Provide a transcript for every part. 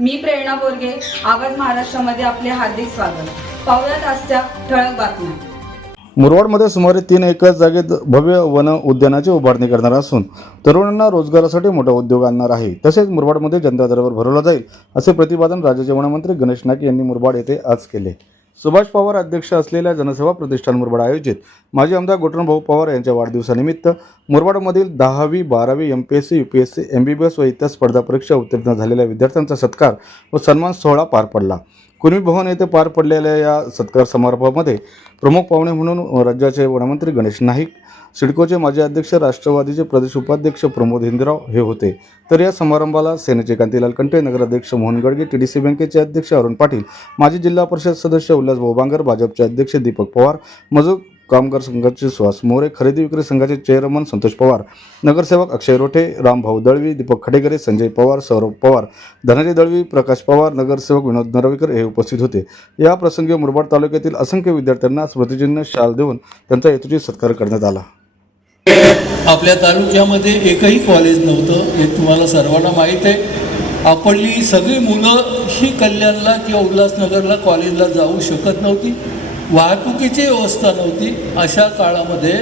मी प्रेरणा बोरगे, आवाज महाराष्ट्रामध्ये आपले हार्दिक स्वागत. पाहुयात आजच्या ठळक बातम्या. मुरबाडमध्ये सुमारे 3 एकर जागेत भव्य वन उद्यानाची उभारणी करणार असून तरुणांना रोजगारासाठी मोठा उद्योग आणणार आहे. तसेच मुरबाडमध्ये जनता दरबार भरवला जाईल असे प्रतिपादन राज्याचे वनमंत्री गणेश नाईक यांनी मुरबाड येथे आज केले. सुभाष पवार अध्यक्ष असलेल्या जनसेवा प्रतिष्ठान मुरबाड आयोजित माजी आमदार गोटणभाऊ पवार यांच्या वाढदिवसानिमित्त मुरबाडमधील 10वी 12वी MPSC UPSC MBBS व इतर स्पर्धा परीक्षा उत्तीर्ण झालेल्या विद्यार्थ्यांचा सत्कार व सन्मान सोहळा पार पडला. कुणबी भवन येथे पार पडलेल्या या सत्कार समारंभामध्ये प्रमुख पाहुणे म्हणून राज्याचे वनमंत्री गणेश नाईक, सिडकोचे माजी अध्यक्ष, राष्ट्रवादीचे प्रदेश उपाध्यक्ष प्रमोद हिंदराव हे होते. तर या समारंभाला सेनेचे कांतीलाल कंटे, नगराध्यक्ष मोहन गडगे, TDC बँकेचे अध्यक्ष अरुण पाटील, माजी जिल्हा परिषद सदस्य उल्हासभाऊ बांगर, भाजपचे अध्यक्ष दीपक पवार, मजूर कामगार संघाचे सुहास मोरे, खरेदी विक्री संघाचे चेअरमन संतोष पवार, नगरसेवक अक्षय रोठे, रामभाऊ दळवी, दीपक खडेगरे, संजय पवार, सौरभ पवार, धनंजय दळवी, प्रकाश पवार, नगरसेवक विनोद नरवीकर हे उपस्थित होते. या प्रसंगी मुरबाड तालुक्यातील असंख्य विद्यार्थ्यांना स्मृतिचिन्ह शाल देऊन त्यांचा यथोचित सत्कार करण्यात आला. आपल्या तालुक्यामध्ये एकही कॉलेज नव्हतं, हे तुम्हाला सर्वांना माहीत आहे. आपली सगळी मुलं ही कल्याणला किंवा उल्हासनगरला कॉलेजला जाऊ शकत नव्हती. वाहतुकीची व्यवस्था नव्हती. अशा काळामध्ये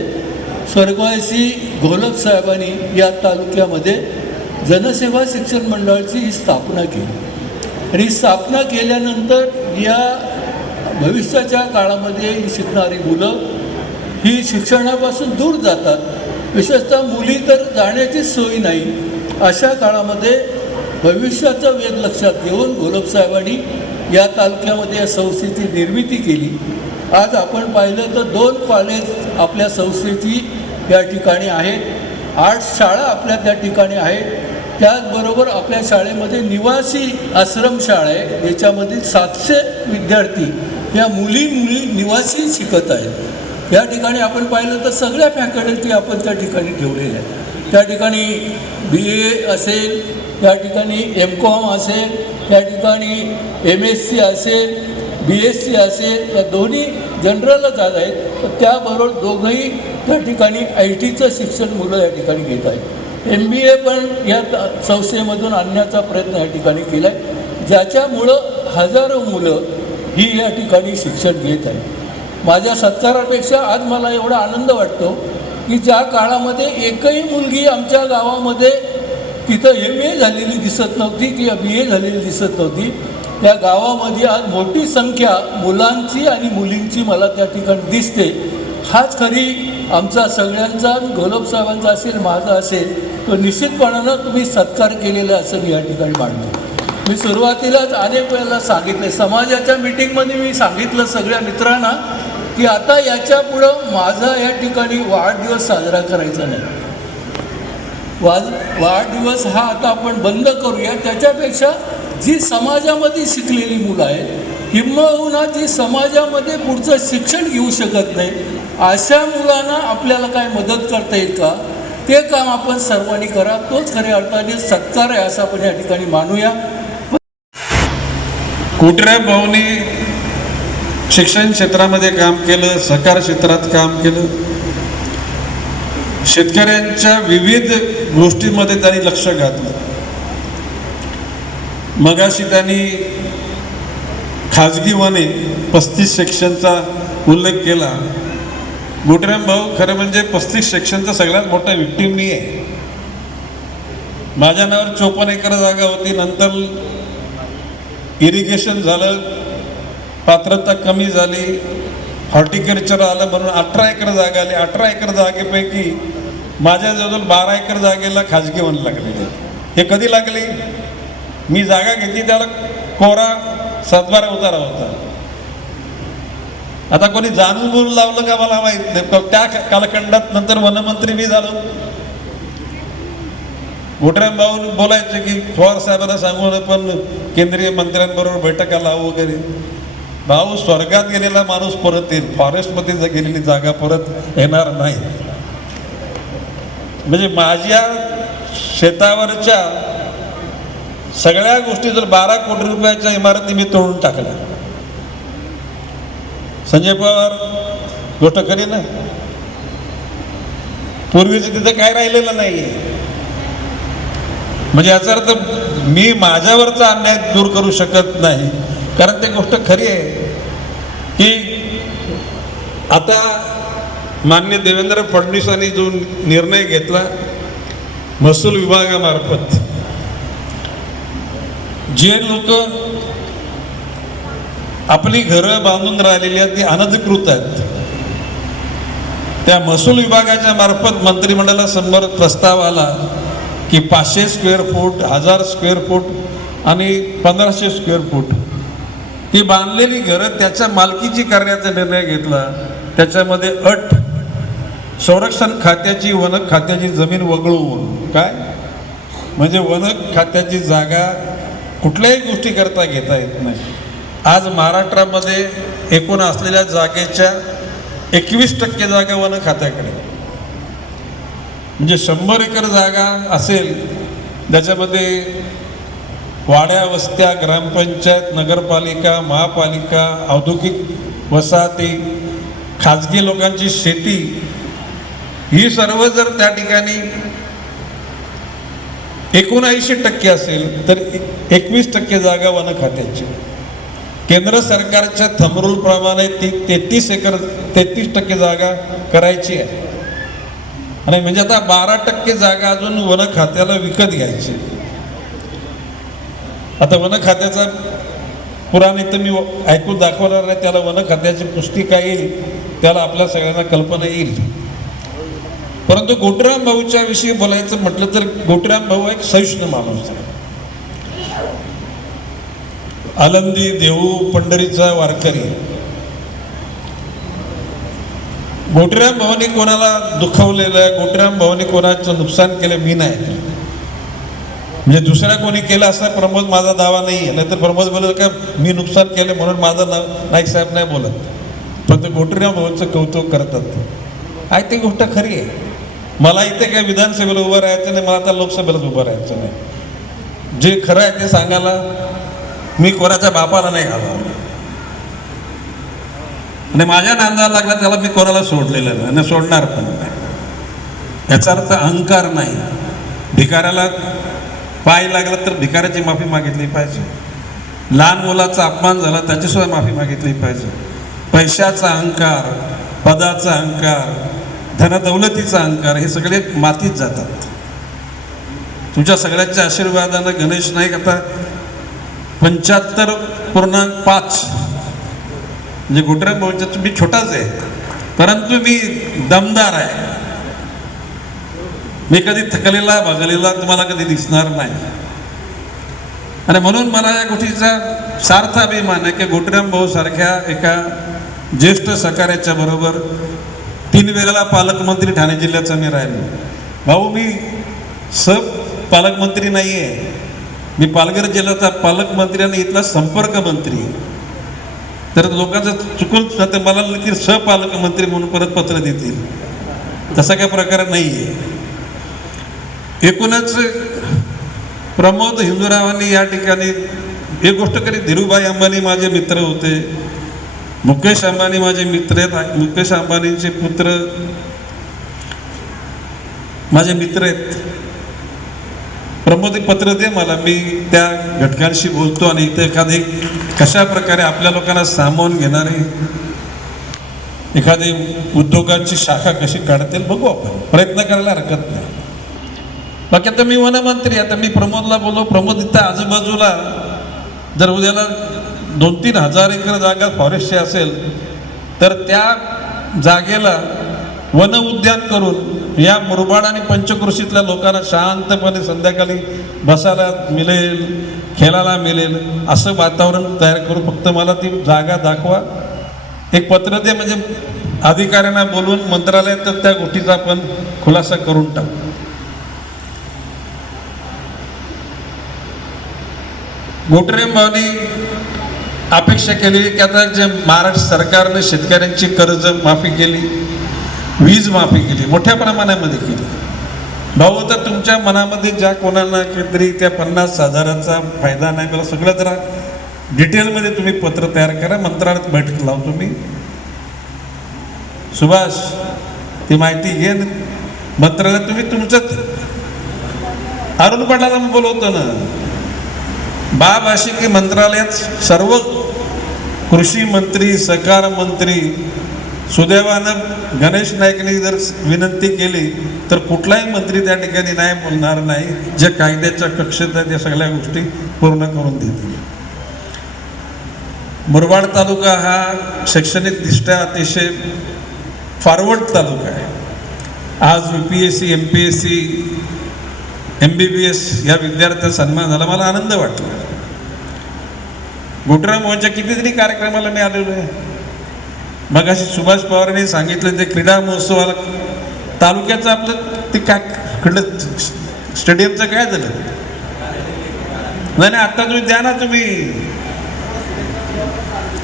स्वर्गवासी घोलप साहेबांनी या तालुक्यामध्ये जनसेवा शिक्षण मंडळाची ही स्थापना केली आणि स्थापना केल्यानंतर या भविष्याच्या काळामध्ये ही शिकणारी मुलं ही शिक्षणापासून दूर जातात. विशेषतः मुली तर जाण्याचीच सोय नाही. अशा काळामध्ये भविष्याचा वेध लक्षात घेऊन घोलपसाहेबांनी या तालुक्यामध्ये या संस्थेची निर्मिती केली. आज आपण पाहिलं तर 2 कॉलेज आपल्या संस्थेची या ठिकाणी आहेत, 8 शाळा आपल्या त्या ठिकाणी आहेत. त्याचबरोबर आपल्या शाळेमध्ये निवासी आश्रमशाळा आहे, याच्यामधील 700 विद्यार्थी या मुली निवासी शिकत आहेत. या ठिकाणी आपण पाहिलं तर सगळ्या फॅकल्टी आपण त्या ठिकाणी ठेवलेल्या आहेत. त्या ठिकाणी BA असेल, त्या ठिकाणी MCOM असेल, त्या ठिकाणी MSc असेल, BSc असेल, या दोन्ही जनरलच आहेत. तर त्याबरोबर दोघंही त्या ठिकाणी ITचं शिक्षण मुलं या ठिकाणी घेत आहेत. MBA पण या संस्थेमधून आणण्याचा प्रयत्न या ठिकाणी केला आहे, ज्याच्यामुळं हजारो मुलं ही या ठिकाणी शिक्षण घेत आहेत. माझ्या सत्कारापेक्षा आज मला एवढा आनंद वाटतो की ज्या काळामध्ये एकही मुलगी आमच्या गावामध्ये तिथं MA झालेली दिसत नव्हती किंवा BA झालेली दिसत नव्हती, त्या गावामध्ये आज मोठी संख्या मुलांची आणि मुलींची मला त्या ठिकाणी दिसते. हाच खरी आमचा सगळ्यांचा, घोलपसाहेबांचा असेल, माझा असेल, तो निश्चितपणानं तुम्ही सत्कार केलेला असं मी या ठिकाणी मांडतो. मी सुरुवातीलाच अनेक वेळेला सांगितलं, समाजाच्या मीटिंगमध्ये मी सांगितलं सगळ्या मित्रांना की आता याच्या पुढं माझा या ठिकाणी वाढदिवस साजरा करायचा नाही. वाढदिवस हा आता आपण बंद करूया. त्याच्यापेक्षा जी समाजामध्ये शिकलेली मुलं आहेत, किंबहुना जी समाजामध्ये पुढचं शिक्षण घेऊ शकत नाही, अशा मुलांना आपल्याला काय मदत करता येईल का, ते काम आपण सर्वांनी करा. तोच खऱ्या अर्थाने सत्कार आहे असं आपण या ठिकाणी मानूया. कुटऱ्या भाऊनी शिक्षण क्षेत्रामध्ये काम केलं, सहकार क्षेत्रात काम केलं, शेतकऱ्यांच्या विविध गोष्टींमध्ये त्यांनी लक्ष घातलं. मगाशी त्यांनी खाजगी वने 35 सेक्शनचा उल्लेख केला. गोटराम भाऊ खरं म्हणजे 35 सेक्शनचा सगळ्यात मोठा विक्टीम मी आहे. माझ्या नावावर 54 एकर जागा होती, नंतर इरिगेशन झालं, पात्रता कमी झाली, हॉर्टिकल्चर आलं म्हणून 18 एकर जागा आली. 18 एकर जागेपैकी माझ्या जवळ 12 एकर जागेला खाजगी वन लागलेले. हे कधी लागले? मी जागा घेतली त्याला कोरा 7-12 उतारा होता. आता कोणी जाणून बोलून लावलं का मला माहीत नाही. त्या कालखंडात नंतर वनमंत्री मी झालो. गोटराम भाऊ बोलायचे की पवार साहेबांना सांगून पण केंद्रीय मंत्र्यांबरोबर बैठका लावू वगैरे. भाऊ, स्वर्गात गेलेला माणूस परत येईल, फॉरेस्टमध्ये गेलेली जागा परत येणार नाही. म्हणजे माझ्या शेतावरच्या सगळ्या गोष्टी जर 12 कोटी रुपयाच्या इमारती मी तोडून टाकल्या. संजय पवार गोष्ट करी ना, पूर्वीचं तिथं काय राहिलेलं नाही आहे. म्हणजे याचा अर्थ मी माझ्यावरचा अन्याय दूर करू शकत नाही, कारण ती गोष्ट खरी आहे की आता माननीय देवेंद्र फडणवीसांनी जो निर्णय घेतला महसूल विभागामार्फत, जे लोक आपली घरं बांधून राहिलेली आहेत ती अनधिकृत आहेत, त्या महसूल विभागाच्या मार्फत मंत्रिमंडळासमोर प्रस्ताव आला की 500 स्क्वेअर फूट, 1000 स्क्वेअर फूट आणि 1500 स्क्वेअर फूट ती बांधलेली घरं त्याच्या मालकीची करण्याचा निर्णय घेतला. त्याच्यामध्ये अट संरक्षण खात्याची, वन खात्याची जमीन वगळून, काय म्हणजे वन खात्याची जागा कुठल्याही गोष्टी करता घेता येत नाही. आज महाराष्ट्रामध्ये एकूण असलेल्या जागेच्या 21% जागा वन खात्याकडे, म्हणजे 100 एकर जागा असेल त्याच्यामध्ये वाड्या, वस्त्या, ग्रामपंचायत, नगरपालिका, महापालिका, औद्योगिक वसाहती, खाजगी लोकांची शेती, ही सर्व जर त्या ठिकाणी 79% असेल तर 21% जागा वन खात्याची. केंद्र सरकारच्या थंब रूल प्रमाणे ती 33% जागा करायची आहे आणि म्हणजे आता 12% जागा अजून वन खात्याला विकत घ्यायची. आता वन खात्याचा पुराण इथं मी ऐकून दाखवणार नाही, त्याला वन खात्याची पुस्तिका येईल, त्याला आपल्या सगळ्यांना कल्पना येईल. परंतु गोटराम भाऊच्या विषयी बोलायचं म्हटलं तर गोटराम भाऊ एक सहिष्णू माणूस आहे. आलंदी, देहू, पंढरीचा वारकरी. गोटराम भाऊनी कोणाला दुखवलेलं, गोटराम भाऊनी कोणाचं नुकसान केलं मी नाही, म्हणजे दुसऱ्या कोणी केलं असा प्रमोद माझा दावा नाही आहे. नाहीतर प्रमोद बोलत का मी नुकसान केलं म्हणून माझं नाईक साहेब नाही बोलत, फक्त गोटराम भाऊंचं कौतुक करतात. आहे ती गोष्ट खरी आहे. मला इथे काय विधानसभेला उभं राहायचं नाही, मला आता लोकसभेलाच उभं राहायचं नाही. जे खरं आहे ते सांगायला मी कोणाच्या बापाला नाही घालवलं आणि माझ्या नांदाला लागला त्याला मी कोणाला सोडलेलं नाही आणि सोडणार पण नाही. याचा अर्थ अहंकार नाही. भिकाऱ्याला पाय लागला तर भिकाऱ्याची माफी मागितली पाहिजे, लहान मुलाचा अपमान झाला त्याचीसुद्धा माफी मागितली पाहिजे. पैशाचा अहंकार, पदाचा अहंकार, धनदौलतीचा अहंकार हे सगळे मातीत जातात. तुमच्या सगळ्यांच्या आशीर्वादानं गणेश नाईक आता 75.5 म्हणजे गोटराम भाऊंच्या मी छोटाच आहे परंतु मी दमदार आहे. मी कधी थकलेला भगलेला तुम्हाला कधी दिसणार नाही आणि म्हणून मला या गोष्टीचा सार्थ अभिमान आहे की गोटराम भाऊ सारख्या एका ज्येष्ठ सहकार्याच्या बरोबर 3 वेळेला पालकमंत्री ठाणे जिल्ह्याचा मी राहिलो. भाऊ मी पालकमंत्री नाही आहे, मी पालघर जिल्ह्याचा पालकमंत्री आणि इथला संपर्क मंत्री. तर लोकांचं चुकून तर मला की सहपालकमंत्री म्हणून परत पत्र देतील, तसा काही प्रकार नाही आहे. एकूणच प्रमोद हिंदुरावांनी या ठिकाणी एक गोष्ट करी, धीरूभाई अंबानी माझे मित्र होते, मुकेश अंबानी माझे मित्र आहेत, मुकेश अंबानींचे पुत्र माझे मित्र आहेत. प्रमोद पत्र दे मला, मी त्या घटकांशी बोलतो आणि इथे एखादी कशा प्रकारे आपल्या लोकांना सामावून घेणारी एखादी उद्योगाची शाखा कशी काढतील बघू, आपण प्रयत्न करायला हरकत नाही. बाकी आता मी वनमंत्री, आता मी प्रमोदला बोललो, प्रमोद इथं आजूबाजूला जर उद्याला 2-3 हजार एकर जागा फॉरेस्टची असेल तर त्या जागेला वन उद्यान करून या मुरबाड आणि पंचक्रोशीतल्या लोकांना शांतपणे संध्याकाळी बसायला मिळेल, खेळायला मिळेल असं वातावरण तयार करू. फक्त मला ती जागा दाखवा, एक पत्र दे, म्हणजे अधिकाऱ्यांना बोलवून मंत्रालयात तर त्या गोष्टीचा आपण खुलासा करून टाकू. गोटराम भाऊनी अपेक्षा केली की आता जे महाराष्ट्र सरकारने शेतकऱ्यांची कर्ज माफी केली, वीज माफी केली, मोठ्या प्रमाणामध्ये केली. भाऊ तर तुमच्या मनामध्ये ज्या कोणाला काहीतरी त्या 50,000चा फायदा नाही, मला सगळं जरा डिटेलमध्ये तुम्ही पत्र तयार करा, मंत्रालयात बैठक लावतो मी. सुभाष ती माहिती घे मंत्रालयात, तुम्ही तुमचं अरुण पाटलाला बोलवतो ना, भाषिकी मंत्रालयात सर्व कृषी मंत्री, सहकार मंत्री, सुदैवानं गणेश नाईकने जर विनंती केली तर कुठलाही मंत्री त्या ठिकाणी नाही बोलणार नाही. जे कायद्याच्या कक्षेत आहे त्या सगळ्या गोष्टी पूर्ण करून देतील. मुरबाड तालुका हा शैक्षणिकदृष्ट्या अतिशय फॉरवर्ड तालुका आहे. आज UPSC, MPSC, MBBS या विद्यार्थ्यांचा सन्मान झाला, मला आनंद वाटला. गोटरा मोहनच्या कितीतरी कार्यक्रमाला मी आलेलो आहे. मग अशी सुभाष पवारांनी सांगितलं ते क्रीडा महोत्सवाला तालुक्याचं आपलं ते काय स्टेडियमचं काय झालं? नाही आता तुम्ही द्या ना, तुम्ही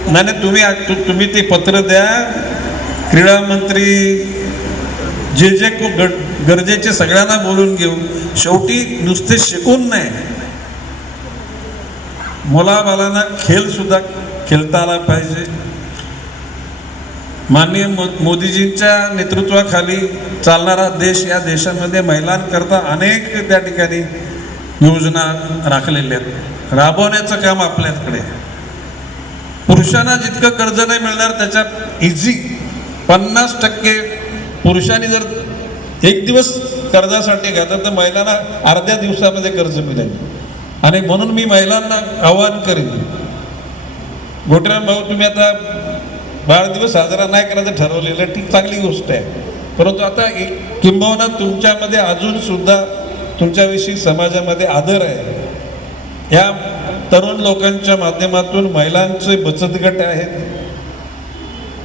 नाही तुम्ही ते पत्र द्या. क्रीडा मंत्री जे गरजेचे सगळ्यांना बोलून घेऊ. शेवटी नुसते शिकून नाही, मुलाबालांना खेळ सुद्धा खेळता आला पाहिजे. माननीय मोदीजींच्या नेतृत्वाखाली चालणारा देश, या देशामध्ये महिलांकरता अनेक त्या ठिकाणी योजना राखलेल्या आहेत. राबवण्याचं काम आपल्याकडे. पुरुषांना जितकं कर्ज नाही मिळणार त्याच्यात इझी 50% पुरुषांनी जर एक दिवस कर्जासाठी घातलं तर महिलांना अर्ध्या दिवसामध्ये कर्ज मिळेल. आणि म्हणून मी महिलांना आवाहन करेन, गोटराम भाऊ तुम्ही आता वाढदिवस साजरा नाही करायचं ठरवलेलं, ठीक चांगली गोष्ट आहे. परंतु आता किंबहुना तुमच्यामध्ये अजून सुद्धा तुमच्याविषयी समाजामध्ये आदर आहे. या तरुण लोकांच्या माध्यमातून महिलांचे बचत गट आहेत.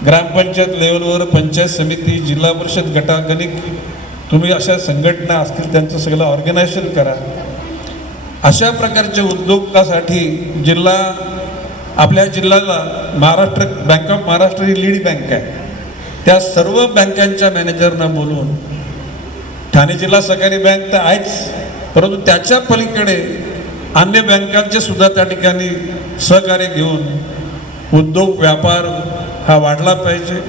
ग्रामपंचायत लेवलवर पंचायत समिती, जिल्हा परिषद गटागणिक तुम्ही अशा संघटना असतील त्यांचं सगळं ऑर्गनायझेशन करा. अशा प्रकारच्या उद्योगासाठी आपल्या जिल्ह्याला Maharashtra bank of Maharashtra he lead bank आहे. त्या सर्व बँकांच्या मॅनेजरना बोलवून, ठाणे जिल्हा सहकारी बँक तर आहेच, परंतु त्याच्या पलीकडे अन्य बँकांचे सुद्धा त्या ठिकाणी सहकार्य घेऊन उद्योग व्यापार हा वाढला पाहिजे.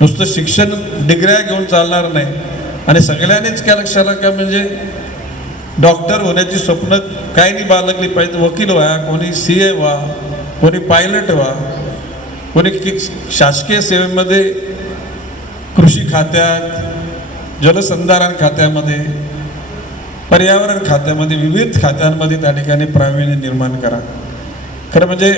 नुसतं शिक्षण डिग्र्या घेऊन चालणार नाही. आणि सगळ्यांनीच काय लक्षात का म्हणजे डॉक्टर होण्याची स्वप्न काही नाही बाळगली पाहिजे. वकील व्हा, कोणी CA व्हा, कोणी पायलट व्हा, कोणी शासकीय सेवेमध्ये कृषी खात्यात, जलसंधारण खात्यामध्ये, पर्यावरण खात्यामध्ये, विविध खात्यांमध्ये त्या ठिकाणी प्रावीण्य निर्माण करा. खरं म्हणजे